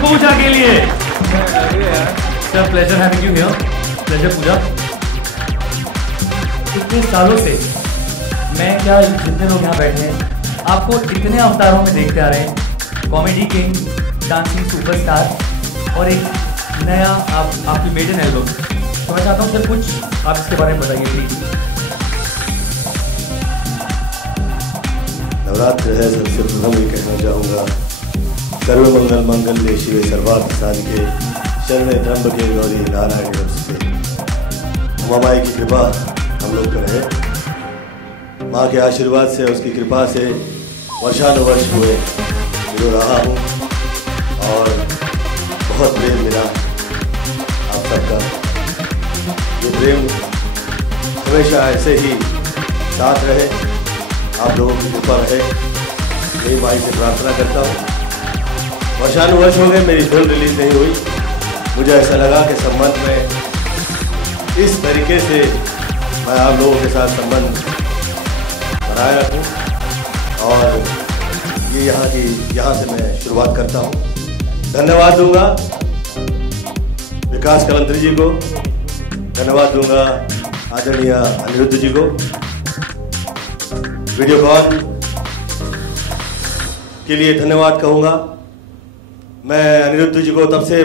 पूजा के लिए। Sir pleasure having you here. Pleasure Puja. इतने सालों से मैं क्या जितने लोग यहाँ बैठे हैं आपको इतने अवतारों में देखते आ रहे हैं, कॉमेडी किंग, डांसिंग सुपरस्टार और एक नया आपकी मेडन एल्बम। तो मैं चाहता हूँ सर कुछ आप इसके बारे में बताइए प्लीज। नवरात्र है, सबसे प्रथम ये कहना चाहूँगा सर्व मंगल मंगल्ये शिवे सर्वार्थ साधिके शरणे त्र्यंबके गौरी नारायणी नमोस्तुते। उमा माई की कृपा हम लोग पर है, माँ के आशीर्वाद से उसकी कृपा से वर्षानुवर्ष हुए जो रहा हूँ और बहुत प्रेम मिला आप सबका। ये प्रेम हमेशा ऐसे ही साथ रहे, आप लोगों की कृपा रहे, मेरी माई से प्रार्थना करता हूँ। वर्षानुवर्ष हो गए, मेरी फिल्म रिलीज नहीं हुई, मुझे ऐसा लगा कि संबंध में इस तरीके से मैं आप लोगों के साथ संबंध बनाए रखूँ और ये यहाँ से मैं शुरुआत करता हूँ। धन्यवाद दूंगा विकास कलंत्री जी को, धन्यवाद दूंगा आदरणीय अनिरुद्ध जी को, वीडियोकॉन के लिए धन्यवाद कहूँगा। मैं अनिरुद्ध जी को तब से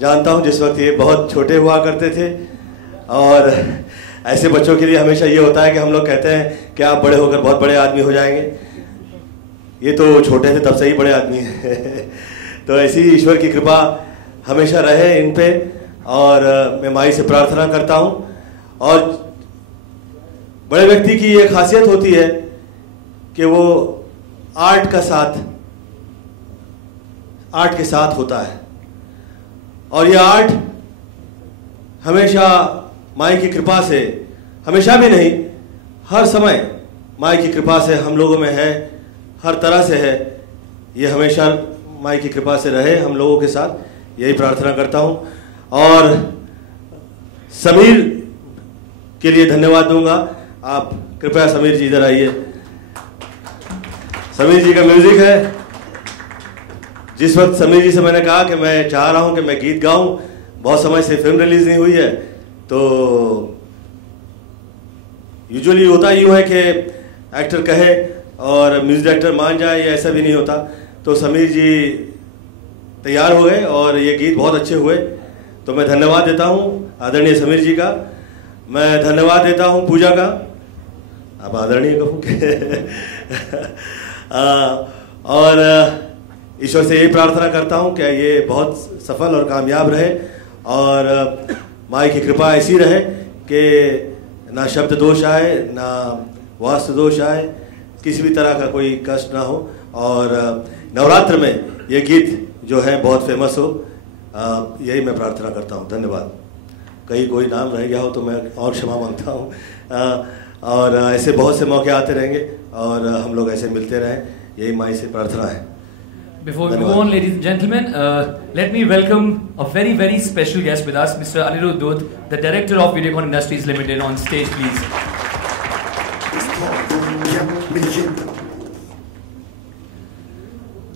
जानता हूँ जिस वक्त ये बहुत छोटे हुआ करते थे और ऐसे बच्चों के लिए हमेशा ये होता है कि हम लोग कहते हैं कि आप बड़े होकर बहुत बड़े आदमी हो जाएंगे। ये तो छोटे थे तब से ही बड़े आदमी हैं तो ऐसी ईश्वर की कृपा हमेशा रहे इन पे और मैं माई से प्रार्थना करता हूँ। और बड़े व्यक्ति की ये खासियत होती है कि वो आर्ट के साथ होता है और ये आर्ट हमेशा माई की कृपा से, हमेशा भी नहीं हर समय माई की कृपा से हम लोगों में है, हर तरह से है। ये हमेशा माई की कृपा से रहे हम लोगों के साथ, यही प्रार्थना करता हूँ। और समीर के लिए धन्यवाद दूंगा। आप कृपया समीर जी इधर आइए। समीर जी का म्यूजिक है। जिस वक्त समीर जी से मैंने कहा कि मैं चाह रहा हूं कि मैं गीत गाऊं, बहुत समय से फिल्म रिलीज नहीं हुई है, तो यूजुअली होता यूँ है कि एक्टर कहे और म्यूजिक डायरेक्टर मान जाए, ये ऐसा भी नहीं होता। तो समीर जी तैयार हो गए और ये गीत बहुत अच्छे हुए, तो मैं धन्यवाद देता हूँ आदरणीय समीर जी का। मैं धन्यवाद देता हूँ पूजा का, अब आदरणीय कहूँ और ईश्वर से यही प्रार्थना करता हूँ कि ये बहुत सफल और कामयाब रहे और माई की कृपा ऐसी रहे कि ना शब्द दोष आए, ना वास्तु दोष आए, किसी भी तरह का कोई कष्ट ना हो और नवरात्र में ये गीत जो है बहुत फेमस हो, यही मैं प्रार्थना करता हूँ। धन्यवाद। कहीं कोई नाम रह गया हो तो मैं और क्षमा मांगता हूँ और ऐसे बहुत से मौके आते रहेंगे और हम लोग ऐसे मिलते रहें, यही माई से प्रार्थना है। Before we go on, ladies and gentlemen, let me welcome a very, very special guest with us, Mr. Anirudh Dhoot, the director of Videocon Industries Limited, on stage, please.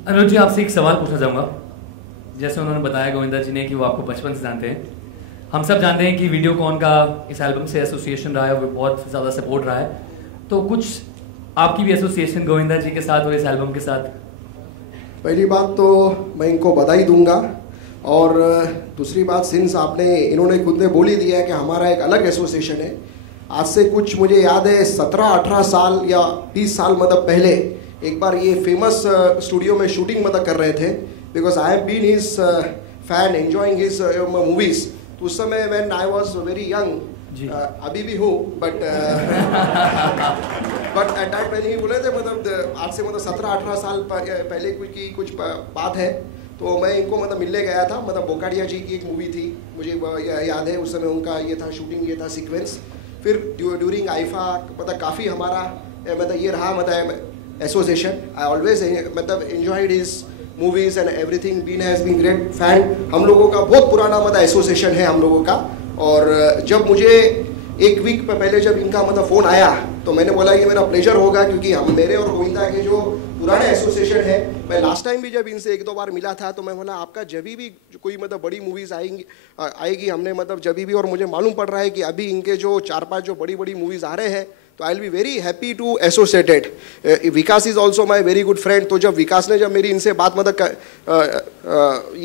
Anirudh जी, आपसे एक सवाल पूछना चाहूँगा। जैसे उन्होंने बताया गोविंदा जी ने कि वो आपको बचपन से जानते हैं, हम सब जानते हैं कि वीडियोकॉन का इस एल्बम से एसोसिएशन रहा है, वो बहुत ज़्यादा सपोर्ट रहा है, तो कुछ आपकी भी एसोसिएशन गोविंदा जी के साथ और इस एल्बम के साथ? पहली बात तो मैं इनको बधाई दूंगा और दूसरी बात, सिंस इन्होंने खुद ने बोल ही दिया है कि हमारा एक अलग एसोसिएशन है। आज से कुछ मुझे याद है 17-18 साल या 20 साल मतलब पहले एक बार ये फेमस स्टूडियो में शूटिंग कर रहे थे, because I have been his fan, enjoying his movies. तो उस समय when I was very young, अभी भी हूँ, बट एट दैट टाइम ही बोले थे, आज से 17-18 साल पहले की कुछ बात है। तो मैं इनको मिलने गया था, बोकाडिया जी की एक मूवी थी, मुझे याद है उस समय उनका ये था शूटिंग, ये था सीक्वेंस। फिर ड्यूरिंग आईफा काफ़ी हमारा ये रहा association. I always enjoyed his movies and everything, been has been great fan. हम लोगों का बहुत पुराना एसोसिएशन है हम लोगों का। और जब मुझे एक वीक पहले जब इनका फ़ोन आया तो मैंने बोला कि मेरा प्लेजर होगा, क्योंकि हम मेरे और गोविंदा के जो पुराने एसोसिएशन है, मैं लास्ट टाइम भी जब इनसे एक दो बार मिला था तो मैं बोला आपका जब भी कोई मतलब बड़ी मूवीज़ आएगी हमने मतलब जब भी, और मुझे मालूम पड़ रहा है कि अभी इनके जो 4-5 जो बड़ी बड़ी मूवीज़ आ रहे हैं, तो I will be very happy to associated. Vikas is also my very good friend. तो जब विकास ने जब मेरी इनसे बात मतलब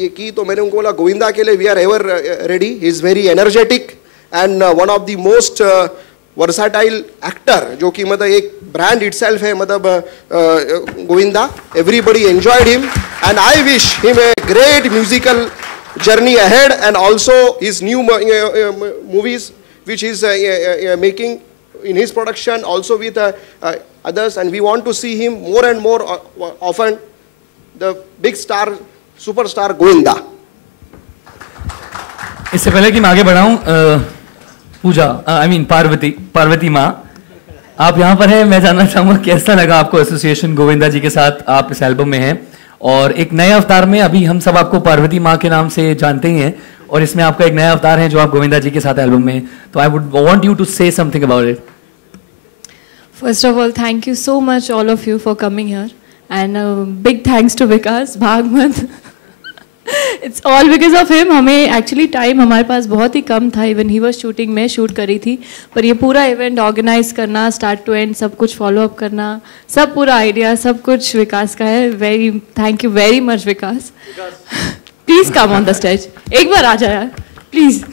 ये की, तो मैंने उनको बोला गोविंदा के लिए we are ever ready. He is very energetic and one of the most versatile actor, जो कि मतलब एक ब्रांड इटसेल्फ है मतलब Govinda. Everybody enjoyed him and I wish him a great musical journey ahead and also his new movies which is making in his production also with others, and we want to see him more and more often, the big star superstar Govinda. इससे पहले कि मैं आगे बढ़ाऊं, पूजा पार्वती माँ आप यहाँ पर हैं. मैं जानना चाहूंगा कैसा लगा आपको एसोसिएशन गोविंदा जी के साथ, आप इस एल्बम में हैं और एक नए अवतार में. अभी हम सब आपको पार्वती माँ के नाम से जानते ही हैं और इसमें आपका एक नया अवतार है जो आप गोविंदा जी के साथ एल्बम में. तो I would want you to say something about it. First of all, thank you so much all of you for coming here, and big thanks to Vikas Bhagwat. It's all because of him. हमें actually time हमारे पास बहुत ही कम था. Even he was shooting, मैं shoot करी थी, पर ये पूरा event organize करना start to end, सब कुछ follow up करना, सब पूरा idea, सब कुछ विकास का है. Thank you very much Vikas. Please come on the stage. एक बार आ जा यार, please.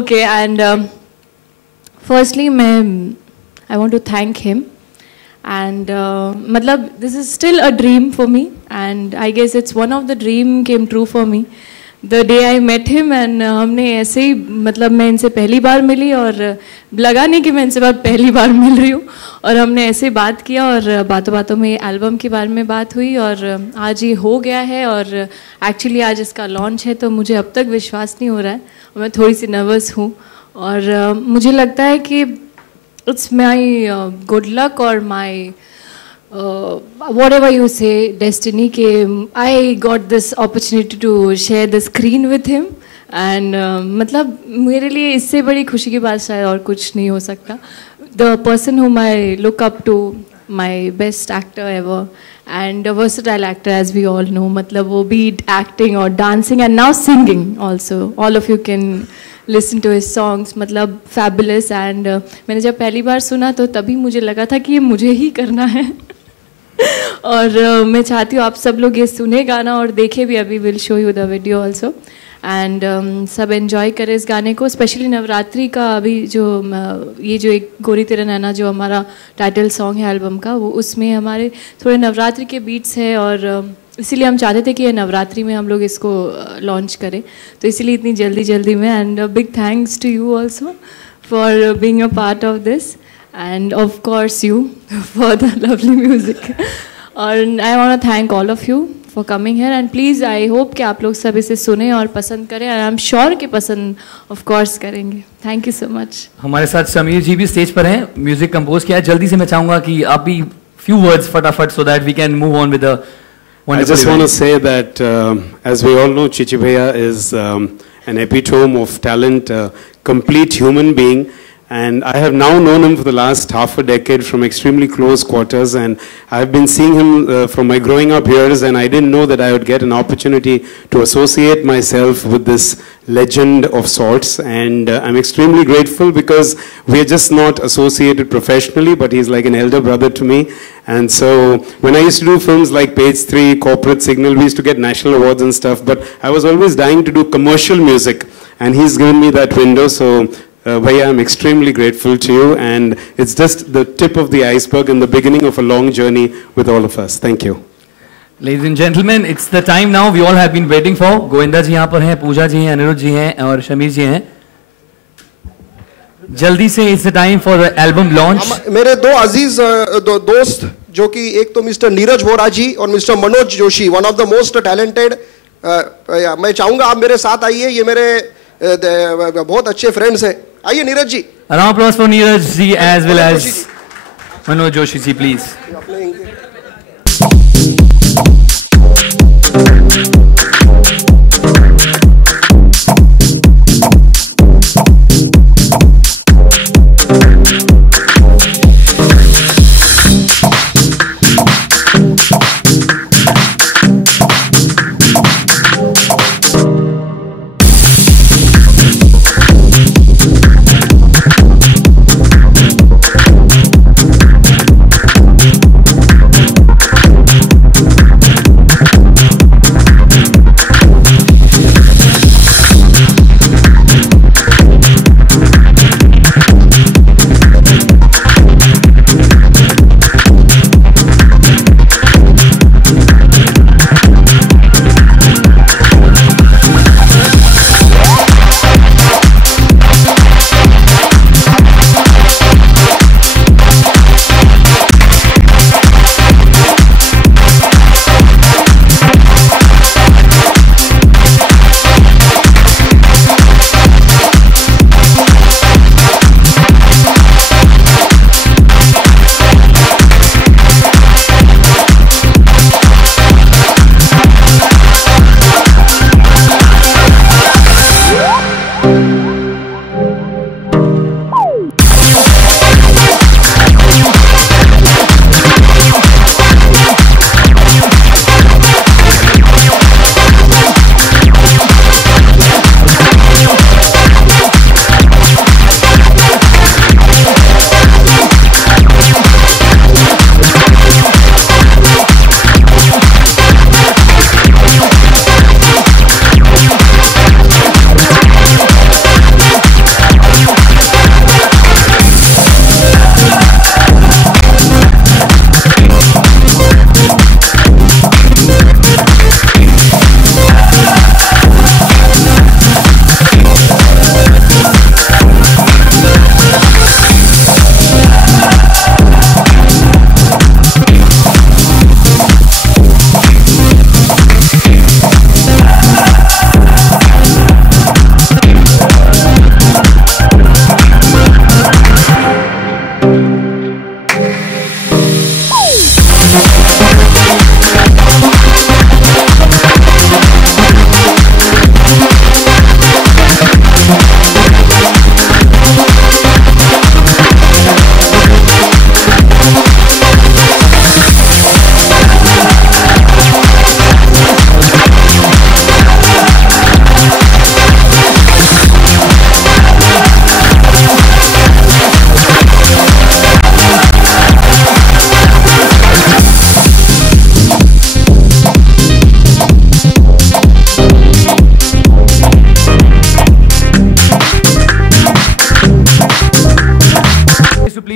Okay, and firstly I want to thank him, and matlab this is still a dream for me, and I guess it's one of the dream came true for me the day I met him. And हमने ऐसे ही मतलब मैं इनसे पहली बार मिली और लगा नहीं कि मैं इनसे पहली बार मिल रही हूँ, और हमने ऐसे बात किया और बातों बातों में एल्बम के बारे में बात हुई और आज ये हो गया है. और एक्चुअली आज इसका लॉन्च है, तो मुझे अब तक विश्वास नहीं हो रहा है और मैं थोड़ी सी नर्वस हूँ. और मुझे लगता है कि it's my good luck or my whatever you say destiny ke I got this opportunity to share the screen with him, and मतलब मेरे लिए इससे बड़ी खुशी की बात शायद और कुछ नहीं हो सकता. The person whom I look up to, my best actor ever and a versatile actor as we all know, मतलब वो be it acting or dancing and now singing also. All of you can listen to his songs, मतलब fabulous. and मैंने जब पहली बार सुना तो तभी मुझे लगा था कि ये मुझे ही करना है. और मैं चाहती हूँ आप सब लोग ये सुने गाना और देखे भी. अभी will show you the video also, and सब एंजॉय करें इस गाने को. स्पेशली नवरात्रि का अभी जो ये जो एक गोरी तेरा नैना जो हमारा टाइटल सॉन्ग है एल्बम का, वो उसमें हमारे थोड़े नवरात्रि के बीट्स है और इसीलिए हम चाहते थे कि ये नवरात्रि में हम लोग इसको लॉन्च करें, तो इसीलिए इतनी जल्दी में. And big thanks to you also for being a part of this, and of course you for the lovely music. और I want to thank all of you for coming here, and please I hope कि आप लोग सब इसे सुने और पसंद करें, और आई एम श्योर कि पसंद ऑफ कोर्स करेंगे. Thank you so much. हमारे साथ समीर जी भी स्टेज पर हैं, म्यूजिक कंपोज किया है. जल्दी से मैं चाहूँगा कि आप भी फ्यू वर्ड्स फटाफट so that we can move on with the. I just want to say that as we all know, Chichi Bhaiya is an epitome of talent, complete human being. And I have now known him for the last half a decade from extremely close quarters, and I've been seeing him from my growing up years, and I didn't know that I would get an opportunity to associate myself with this legend of sorts. And I'm extremely grateful because we're just not associated professionally, but he's like an elder brother to me. And so when I used to do films like Page 3, Corporate Signal, we used to get national awards and stuff, but I was always dying to do commercial music, and he's given me that window. So Bhaiya, I'm extremely grateful to you, and it's just the tip of the iceberg and the beginning of a long journey with all of us. Thank you. Ladies and gentlemen, it's the time now we all have been waiting for. Govinda ji यहाँ पर हैं, पूजा जी हैं, अनिरुद्ध जी हैं और शमीर जी हैं. जल्दी से it's the time for the album launch. मेरे दो अजीज दोस्त जो कि एक तो मिस्टर नीरज वोरा जी और mister Manoj Joshi, one of the most talented. मैं चाहूंगा आप मेरे साथ आइए, ये मेरे बहुत अच्छे फ्रेंड्स हैं. आइए Neeraj ji. A round of applause for Neeraj ji as well as Manoj Joshi ji, please.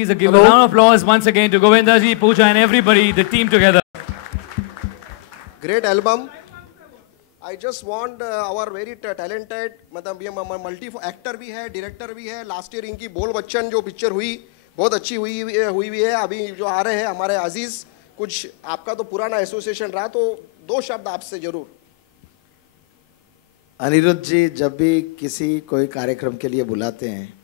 please give a round of applause once again to Govinda ji, Pooja and everybody, the team together. Great album. I just want our very talented, मतलब ये multi actor भी है, director भी है. Last year इनकी बोल बच्चन जो picture हुई बहुत अच्छी हुई भी है. अभी जो आ रहे हैं हमारे अजीज, कुछ आपका तो पुराना एसोसिएशन रहा, तो 2 शब्द आपसे जरूर. अनिरुद्ध जी, जब भी किसी कोई कार्यक्रम के लिए बुलाते हैं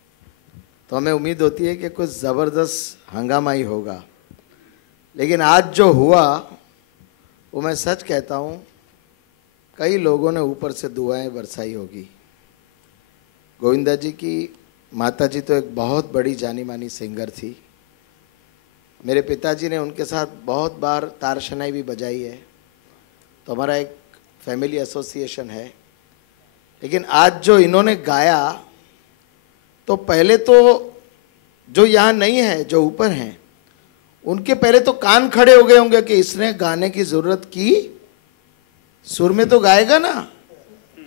तो हमें उम्मीद होती है कि कुछ ज़बरदस्त हंगामा ही होगा, लेकिन आज जो हुआ वो मैं सच कहता हूँ, कई लोगों ने ऊपर से दुआएं बरसाई होगी. गोविंदा जी की माता जी तो एक बहुत बड़ी जानी मानी सिंगर थी. मेरे पिताजी ने उनके साथ बहुत बार तार शनाई भी बजाई है, तो हमारा एक फैमिली एसोसिएशन है. लेकिन आज जो इन्होंने गाया, तो पहले तो जो यहाँ नहीं है, जो ऊपर हैं, उनके पहले तो कान खड़े हो गए होंगे कि इसने गाने की ज़रूरत की, सुर में तो गाएगा ना.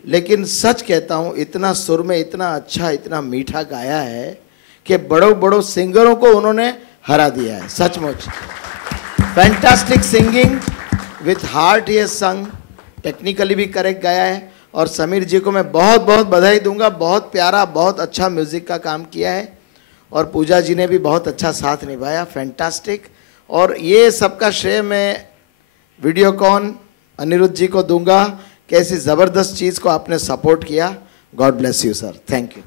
लेकिन सच कहता हूँ, इतना सुर में इतना अच्छा, इतना मीठा गाया है कि बड़ों बड़ों सिंगरों को उन्होंने हरा दिया है. सचमुच फैंटास्टिक सिंगिंग विथ हार्ट ये संग, टेक्निकली भी करेक्ट गाया है. और समीर जी को मैं बहुत बहुत बधाई दूंगा, बहुत प्यारा, बहुत अच्छा म्यूज़िक का काम किया है. और पूजा जी ने भी बहुत अच्छा साथ निभाया, फैंटास्टिक. और ये सबका श्रेय मैं वीडियोकॉन अनिरुद्ध जी को दूंगा कि ऐसी ज़बरदस्त चीज़ को आपने सपोर्ट किया. God bless you sir. Thank you.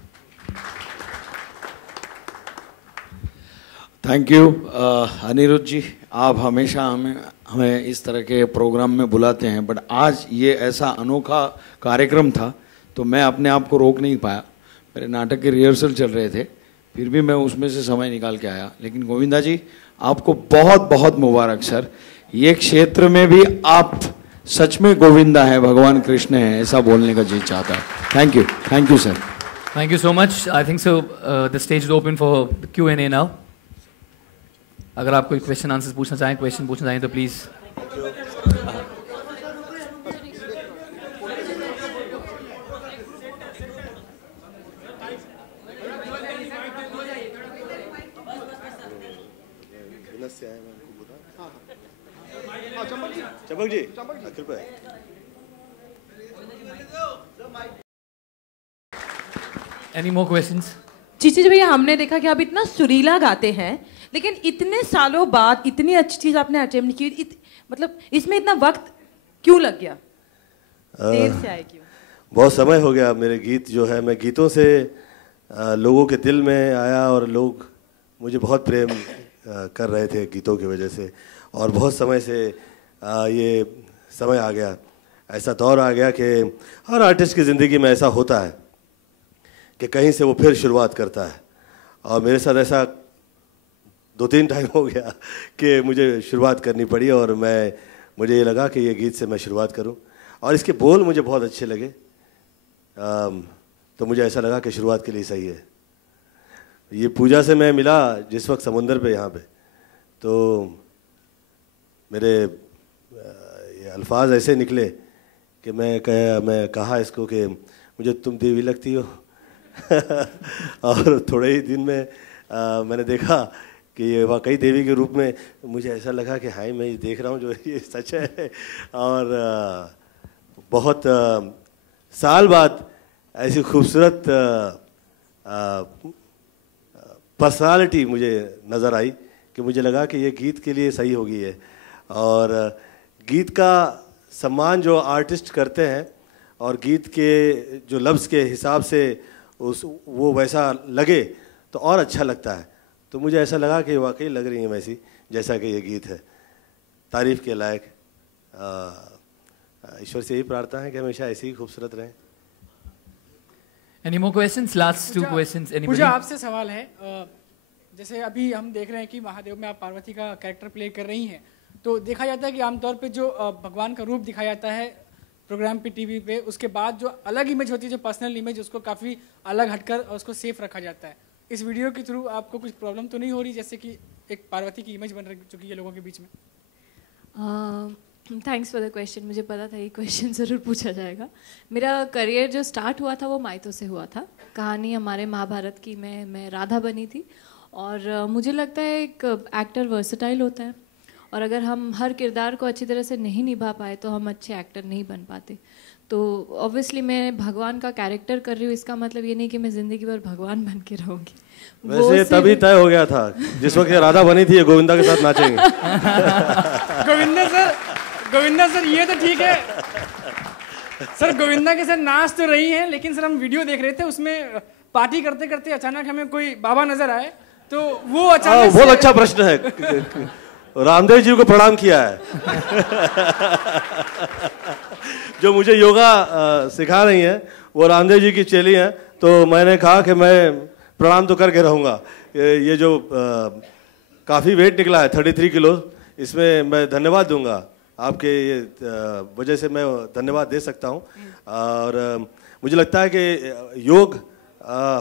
Thank you Aniruddh ji. आप हमेशा हमें इस तरह के प्रोग्राम में बुलाते हैं, बट आज ये ऐसा अनोखा कार्यक्रम था तो मैं अपने आप को रोक नहीं पाया. मेरे नाटक के रिहर्सल चल रहे थे, फिर भी मैं उसमें से समय निकाल के आया. लेकिन गोविंदा जी, आपको बहुत बहुत मुबारक सर. ये क्षेत्र में भी आप सच में गोविंदा है, भगवान कृष्ण है, ऐसा बोलने का जी चाहता है. Thank you sir. Thank you so much. I think so. The stage is open for Q&A now. अगर आप कोई क्वेश्चन आंसर पूछना चाहें तो प्लीज. चमक जी कृपया. Any more questions? चीची जी भैया, हमने देखा कि आप इतना सुरीला गाते हैं, लेकिन इतने सालों बाद इतनी अच्छी चीज आपने अटेम्प्ट की, मतलब इसमें इतना वक्त क्यों लग गया? देर से आए क्यों? बहुत समय हो गया. मेरे गीत जो है, मैं गीतों से लोगों के दिल में आया और लोग मुझे बहुत प्रेम कर रहे थे गीतों की वजह से. और बहुत समय से ये समय आ गया, ऐसा दौर आ गया कि हर आर्टिस्ट की ज़िंदगी में ऐसा होता है कि कहीं से वो फिर शुरुआत करता है. और मेरे साथ ऐसा 2-3 टाइम हो गया कि मुझे शुरुआत करनी पड़ी, और मुझे ये लगा कि ये गीत से मैं शुरुआत करूं. और इसके बोल मुझे बहुत अच्छे लगे, तो मुझे ऐसा लगा कि शुरुआत के लिए सही है. ये पूजा से मैं मिला जिस वक्त समुंदर पे यहाँ पे, तो मेरे ये अल्फाज ऐसे निकले कि मैं कहा इसको कि मुझे तुम देवी लगती हो. और थोड़े ही दिन में मैंने देखा कि ये वाकई देवी के रूप में. मुझे ऐसा लगा कि हाय, मैं ये देख रहा हूँ जो ये सच है. और बहुत साल बाद ऐसी खूबसूरत पर्सनालिटी मुझे नज़र आई कि मुझे लगा कि ये गीत के लिए सही होगी है. और गीत का सम्मान जो आर्टिस्ट करते हैं और गीत के जो लफ्ज़ के हिसाब से वो वैसा लगे तो और अच्छा लगता है. तो मुझे ऐसा लगा कि वाकई लग रही है वैसी जैसा कि ये गीत है, तारीफ़ के लायक. ईश्वर से यही प्रार्थना है कि हमेशा ऐसे ही खूबसूरत रहें. Any more questions? Last 2 questions. Anybody? मुझे आपसे सवाल है, जैसे अभी हम देख रहे हैं कि महादेव में आप पार्वती का कैरेक्टर प्ले कर रही हैं, तो देखा जाता है कि आमतौर पे जो भगवान का रूप दिखाया जाता है प्रोग्राम पे, टीवी पे, उसके बाद जो अलग इमेज होती है, जो पर्सनल इमेज, उसको काफ़ी अलग हटकर और उसको सेफ रखा जाता है. इस वीडियो के थ्रू आपको कुछ प्रॉब्लम तो नहीं हो रही, जैसे कि एक पार्वती की इमेज बन चुकी है लोगों के बीच में? Thanks for the question. मुझे पता था ये क्वेश्चन ज़रूर पूछा जाएगा. मेरा करियर जो स्टार्ट हुआ था वो मायतों से हुआ था. कहानी हमारे महाभारत की, मैं राधा बनी थी. और मुझे लगता है एक एक्टर वर्सेटाइल होता है, और अगर हम हर किरदार को अच्छी तरह से नहीं निभा पाए तो हम अच्छे एक्टर नहीं बन पाते। तो ऑब्वियसली मैं भगवान का कैरेक्टर कर रही हूँ, इसका मतलब ये नहीं कि मैं जिंदगी भर भगवान बन के रहूँगी। वैसे तभी तय हो गया था जिस वक्त ये राधा बनी थी, ये गोविंदा के साथ नाचेंगे। गोविंदा सर ये तो ठीक है सर, गोविंदा के साथ नाच तो रही हैं, लेकिन सर हम वीडियो देख रहे थे, उसमें पार्टी करते करते अचानक हमें कोई बाबा नजर आए, तो वो अचानक बहुत अच्छा प्रश्न है। रामदेव जी को प्रणाम किया है जो मुझे योगा सिखा रही हैं, वो रामदेव जी की चेली हैं, तो मैंने कहा कि मैं प्रणाम तो करके रहूँगा। ये जो काफ़ी वेट निकला है 33 किलो, इसमें मैं धन्यवाद दूंगा, आपके ये वजह से मैं धन्यवाद दे सकता हूँ। और मुझे लगता है कि योग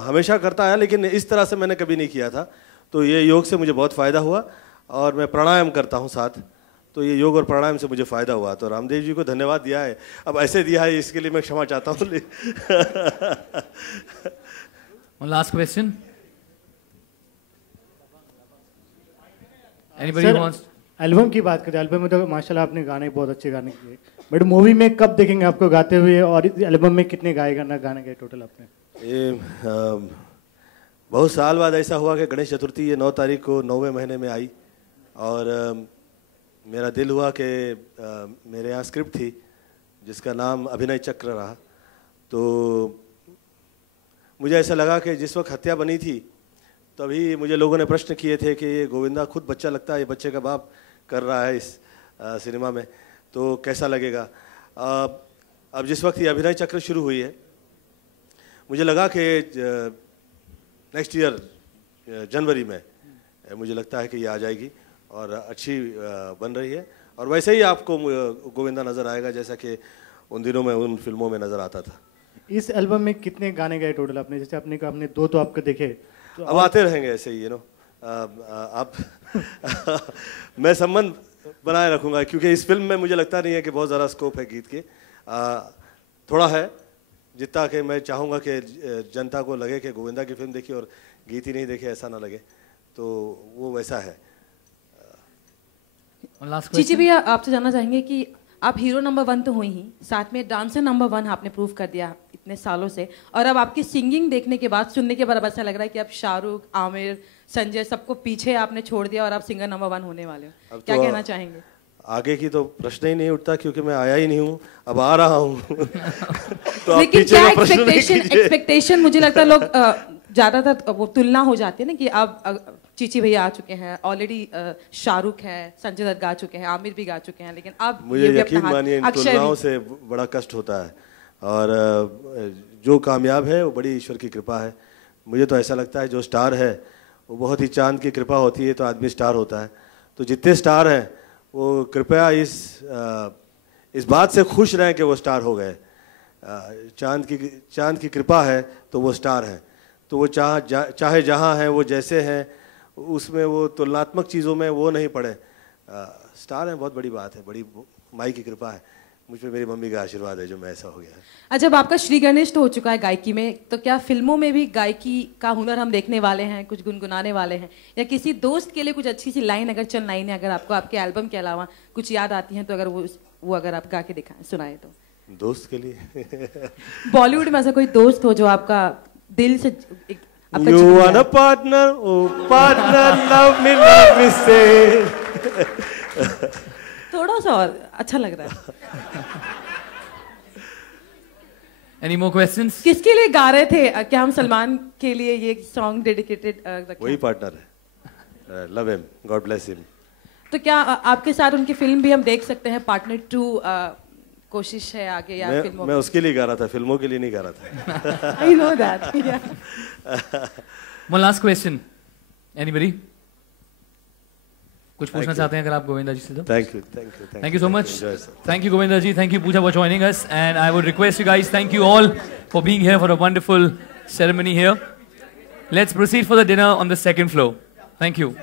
हमेशा करता है, लेकिन इस तरह से मैंने कभी नहीं किया था, तो ये योग से मुझे बहुत फ़ायदा हुआ, और मैं प्राणायाम करता हूँ साथ, तो ये योग और प्राणायाम से मुझे फ़ायदा हुआ। तो रामदेव जी को धन्यवाद दिया है, अब ऐसे दिया है इसके लिए मैं क्षमा चाहता हूँ। Last question, anybody wants? Album की बात करें, एल्बम में तो माशाल्लाह आपने गाने बहुत अच्छे गाने किए, बट मूवी में कब देखेंगे आपको गाते हुए, और इस एल्बम में कितने गाने गए टोटल आपने? ये बहुत साल बाद ऐसा हुआ कि गणेश चतुर्थी ये 9 तारीख को 9वें महीने में आई, और मेरा दिल हुआ कि मेरे यहाँ स्क्रिप्ट थी जिसका नाम अभिनय चक्र रहा, तो मुझे ऐसा लगा कि जिस वक्त हत्या बनी थी तभी मुझे लोगों ने प्रश्न किए थे कि ये गोविंदा खुद बच्चा लगता है, ये बच्चे का बाप कर रहा है इस सिनेमा में, तो कैसा लगेगा। अब जिस वक्त ये अभिनय चक्र शुरू हुई है, मुझे लगा कि नेक्स्ट ईयर जनवरी में मुझे लगता है कि ये आ जाएगी और अच्छी बन रही है, और वैसे ही आपको गोविंदा नज़र आएगा जैसा कि उन दिनों में उन फिल्मों में नज़र आता था। इस एल्बम में कितने गाने गए टोटल आपने? जैसे आपने कहा आपने 2 तो आपके देखे, तो अब आते रहेंगे ऐसे ही, आप मैं संबंध बनाए रखूँगा, क्योंकि इस फिल्म में मुझे लगता नहीं है कि बहुत ज़्यादा स्कोप है गीत के, थोड़ा है जितना कि मैं चाहूँगा कि जनता को लगे कि गोविंदा की फिल्म देखी और गीत ही नहीं देखे, ऐसा ना लगे, तो वो वैसा है। चीची भैया आपसे जानना चाहेंगे कि आप हीरो नंबर 1 तो हुई ही, साथ में डांसर नंबर 1 आपने प्रूव कर दिया इतने सालों से, और अब आपकी सिंगिंग देखने के बाद, सुनने के बाद ऐसा लग रहा है कि अब शाहरुख, आमिर, संजय सबको पीछे आपने छोड़ दिया और आप सिंगर नंबर 1 होने वाले हो, क्या कहना चाहेंगे? आगे की तो प्रश्न ही नहीं उठता, क्योंकि मैं आया ही नहीं हूँ, अब आ रहा हूँ। तो लेकिन क्या एक्सपेक्टेशन मुझे लगता है लोग ज्यादातर वो तुलना हो जाती है ना कि अब चीची भैया आ चुके हैं ऑलरेडी, शाहरुख है, संजय दत्त गा चुके हैं, आमिर भी गा चुके हैं, लेकिन अब मुझे यकीन मानिए इन तुलनाओं से बड़ा कष्ट होता है, और जो कामयाब है वो बड़ी ईश्वर की कृपा है। मुझे तो ऐसा लगता है जो स्टार है वो बहुत ही चांद की कृपा होती है तो आदमी स्टार होता है, तो जितने स्टार हैं वो कृपया इस बात से खुश रहें कि वो स्टार हो गए। चांद की कृपा है तो वो स्टार है, तो वो चाहे जहाँ हैं, वो जैसे हैं, उसमें वो तुलनात्मक चीज़ों में वो नहीं पड़े, स्टार हैं, बहुत बड़ी बात है, बड़ी माई की कृपा है, मुझ पर मेरी मम्मी का आशीर्वाद है जो मैं ऐसा हो गया है। अच्छा, जब आपका श्री गणेश तो हो चुका है गायकी में, तो क्या फिल्मों में भी गायकी का हुनर हम देखने वाले हैं, कुछ गुनगुनाने वाले हैं, या किसी दोस्त के लिए कुछ अच्छी सी लाइन, अगर चंद लाइनें अगर आपको आपके एल्बम के अलावा कुछ याद आती हैं तो अगर वो अगर आप गा के दिखाएं, सुनाए तो? दोस्त के लिए बॉलीवुड में ऐसा कोई दोस्त हो जो आपका दिल से You want a partner? Oh partner, love me say. थोड़ा सा और अच्छा लग रहा है। Any more questions? किसके लिए गा रहे थे? क्या हम सलमान के लिए ये सॉन्ग डेडिकेटेड रखें? वही पार्टनर है, love him, God bless him. तो क्या आपके साथ उनकी फिल्म भी हम देख सकते हैं, पार्टनर 2 कोशिश है आगे या फिल्मों? मैं उसके लिए गा रहा था, फिल्मों के लिए नहीं गा रहा था। I know that. Yeah. One last question. Anybody? कुछ पूछना चाहते हैं अगर आप गोविंदा जी से तो? Thank you so much. Thank you Govinda ji. Thank you Pooja for joining us, and I would request you guys, thank you all for being here for a wonderful ceremony here. Let's proceed for the dinner on the second floor. Thank you.